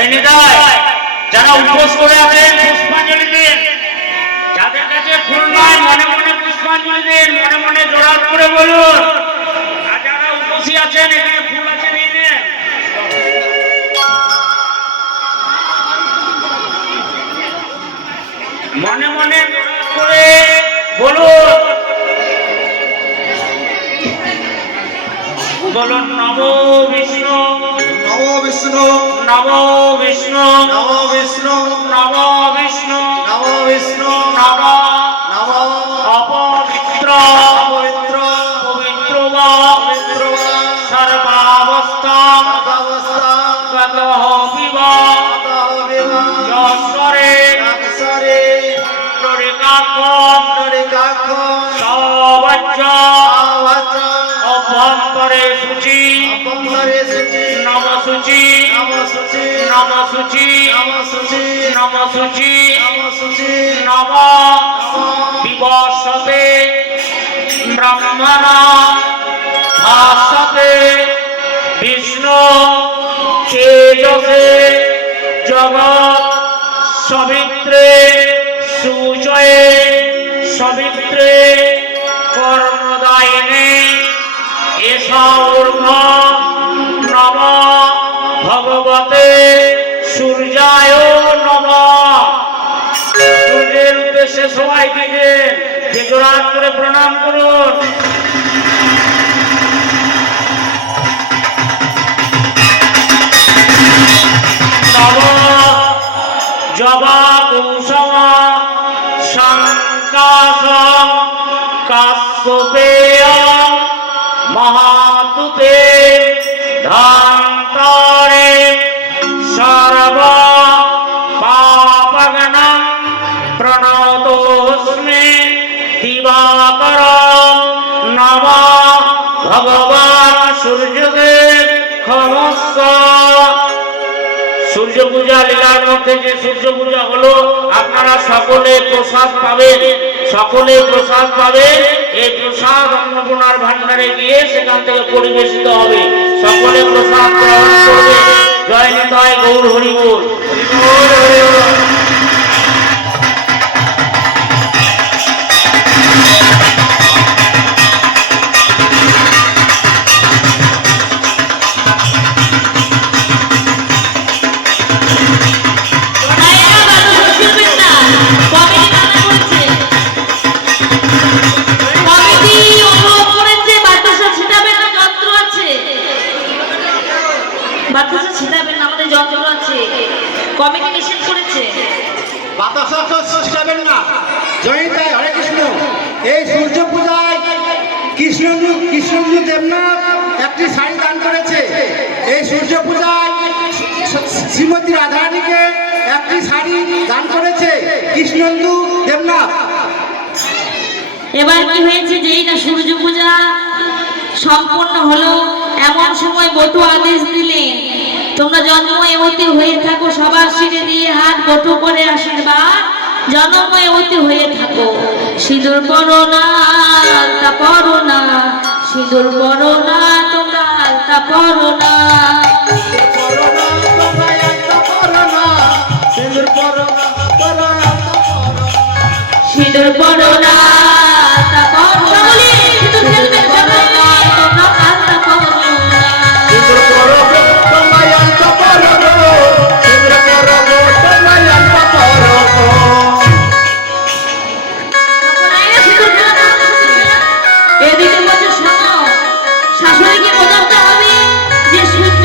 জয়নিতাই যারা উপোস করে আছেন পুষ্পাঞ্জলি দিন, যাদের কাছে ফুল নয় মনে মনে পুষ্পাঞ্জলি দিন, মনে মনে জোড়া করে বলুন। আর যারা উপোসী আছেন এখানে ফুল আছে নিয়ে নেন। মনে মনে জোড়া করে বলুন, বলুন নব বিষ্ণু নব বিষ্ণু নব বিষ্ণু নব বিষ্ণু নব বিষ্ণু নব বিষ্ণু নব নব অপবিত্র পবিত্র পবিত্র পবিত্র সর্বাবস্থা সর্বাবস্থা গতঃ বিব যশ্বরে অক্ষরে লরিকাক্ষ লরিকাক্ষ সবজ্জ আওয়াজ অভ্যন্তরে সূচি অপন্তরে সূচি নমসূচি নমসূচি নমসূচি নমসূচি নমসূচি নমসূচি নম বিবর্ষতে ব্রহ্মণ ভাসতে বিষ্ণু তেজসে জগৎ সবিত্রে সুজয়ে সবিত্রে কর্মদায়িনে এষা ঊর্ধ্ব নম ভগবতে সূর্যায় নমঃ। সূর্যের উদ্দেশ্যে সবাই দিলেন যে জোড়া করে প্রণাম করুন। নব জবা কৌশম সংকাশ কাশ্যপেয় মহাতুতে ধান্তরে সর্ব পাপগ্নং প্রণতোস্মি দিবাকর নম ভগবান সূর্যদেব ক্ষমস্ব। সূর্য পূজা লীলার মধ্যে যে সূর্য পূজা হলো, আপনারা সকলে প্রসাদ পাবেন, সকলে প্রসাদ পাবেন। এই প্রসাদ অন্নপূর্ণার ভান্ডারে গিয়ে সেখান থেকে পরিবেশিত হবে, সকলে প্রসাদ গ্রহণ করবে। জয় নিতাই গৌর হরি বল। বাতাসা ছিটাবেন না, আমাদের যন্ত্র আছে, কমিটি নিষেধ করেছে। বাতাসা ছিটাবেন না। জয়িতাই হরে কৃষ্ণ। এই সূর্য পূজায় কৃষ্ণন্দু দেবনাথ একটি শাড়ি দান করেছে। এই সূর্য পূজায় শ্রীমতী রাধারানীকে একটি শাড়ি দান করেছে কৃষ্ণন্দু দেবনাথ। এবার কি হয়েছে, যেই না সূর্য পূজা সম্পূর্ণ হলো, এমন সময় বটু আদেশ দিলেন, তোমরা জন্ময়বতী হয়ে থাকো, সবার শিরে দিয়ে হাত বটু করে আশীর্বাদ, জন্ময়বতী হয়ে থাকো। সিঁদুর পরো না, আলতা পরো না, সিঁদুর পরো না, তোমরা আলতা পরো না। সিঁদুর পরো না, আলতা পরো না, সিঁদুর ফেলবে জন্ময়, তোমরা আলতা পরো না। এদিকে বলছে শোনো, শাশুড়িকে বোঝাতে হবে যে সূর্য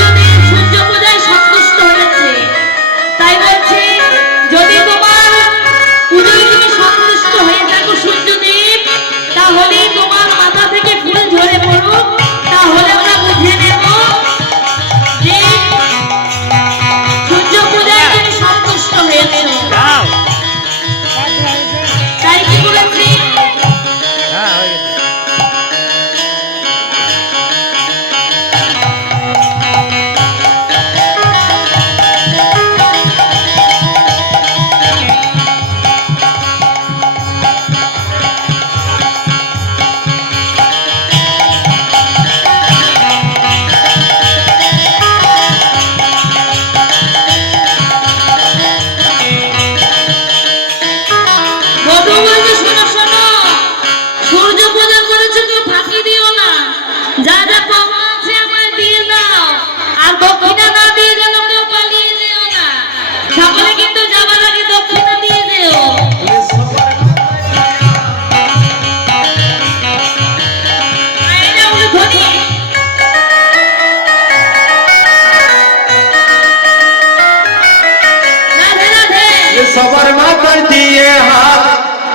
সবার মাথায় দিয়ে হাত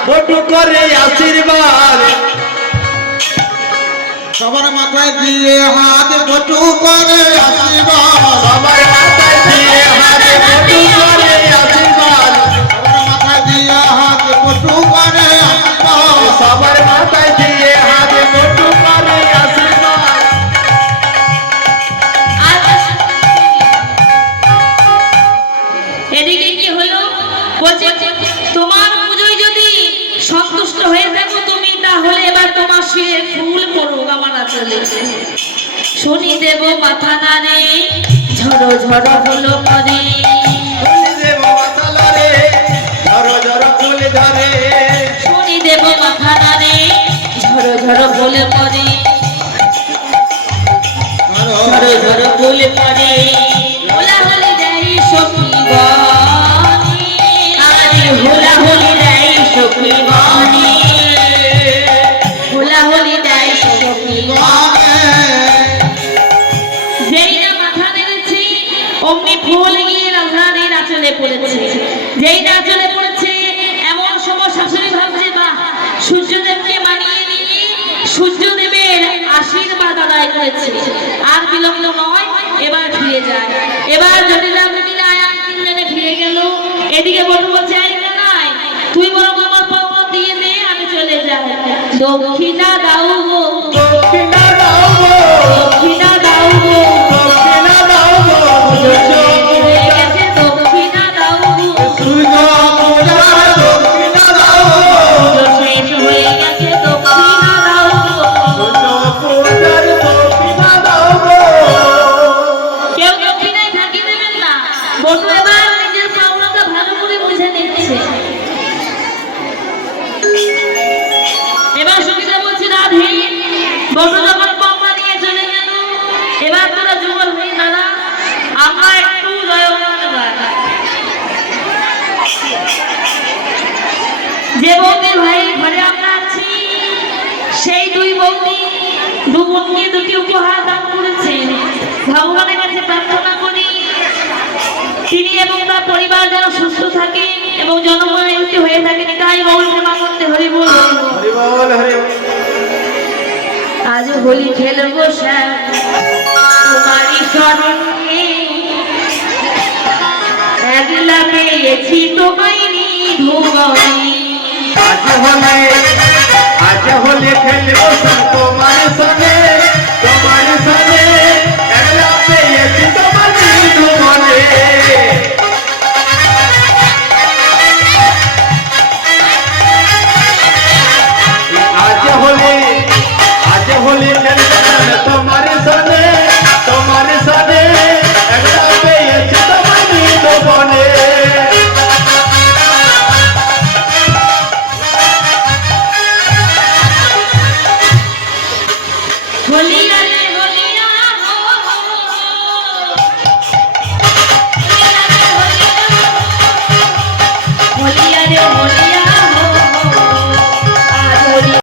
বটু করে আশীর্বাদ সবার মাথায় দিয়ে হাত বটু করে আশীর্বাদ সবার মাথায় দিয়ে হাত বটু করে আশীর্বাদ সবার মাথায় দিয়ে হাত বটু করে আশীর্বাদ সবার মাথায় দিয়ে হাত বটু করে আশীর্বাদ এদিকে কি হলো বলছে তোমার পুজোয় যদি সন্তুষ্ট হয়ে থাকো তুমি তাহলে এবার তোমার শিরে ফুল পড়ুক আমার আঁচলে শনি দেব মাথা নাড়ে ঝড়ো ঝড়ো হলো পরে শনি দেব মাথা লড়ে ঝড়ো ঝড়ো ফুল ঝরে শনি দেব মাথা নাড়ে ঝড়ো ঝড়ো হলো পরে ঝড়ো ঝড়ো ফুল পরে হোলা হোলি দেয় সখী বনে আরে হোলা হোলি দেয় সখী বনে হোলা হোলি দেয় সখী বনে যেই না মাথা নেড়েছি অমনি ফুল গিয়ে রাধারানীর আঁচলে পড়েছে যেই না আঁচলে পড়েছে এমন সময় শাশুড়ি ভাবছে বাহ সূর্যদেবকে মানিয়ে নিয়ে সূর্যদেবের আশীর্বাদ আদায় করেছে আর বিলম্ব নয় এবার ফিরে যায় এবার জটিলা জটিলা আয়ান তিনজনে ফিরে গেল এদিকে বটু বলছে আই নাই তুই বরং আমার পাওয়া দিয়ে দে আমি চলে যাই দক্ষিণা দাও গো দক্ষিণা দাও গো দক্ষিণা দাও গো দক্ষিণা দাও গো হয়ে গেছে দক্ষিণা দাও গো সূর্য পূজার দক্ষিণা দাও গো শেষ হয়ে গেছে দক্ষিণা দাও গো সূর্য পূজার দক্ষিণা দাও গো কেউ দক্ষিণায় থাকি দেবেন না বটু এবার নিজের পাওনাটা ভালো করে বুঝে নিচ্ছে এবার সুবিধা বলছি রাধে বটু যখন পাওনা নিয়ে চলে গেল এবার তোরা যুগল হয়ে দাঁড়া আমরা একটু জয়গান গাই যে বৌদির ভাই ঘরে আমরা আছি সেই দুই বৌদি দু বোনকে দুটি উপহার দান করেছেন ভগবানের কাছে প্রার্থনা করি তিনি এবং তার পরিবার যেন সুস্থ থাকে এবং জনময়ী হয়ে থাকে তাই গৌর প্রেমানন্দে হরি বল হরি বল হরি বল আজ হোলি খেলবো শ্যাম তোমারই স্মরণে একলা পেয়েছি তোমায় নিধুবনে আজ হলে খেলবো তোমার সঙ্গে একলা পেয়েছি তোমার মনে আজ হলে খেলবো তোমার সঙ্গে একলা পেয়েছি তোমার মনে হোলি আর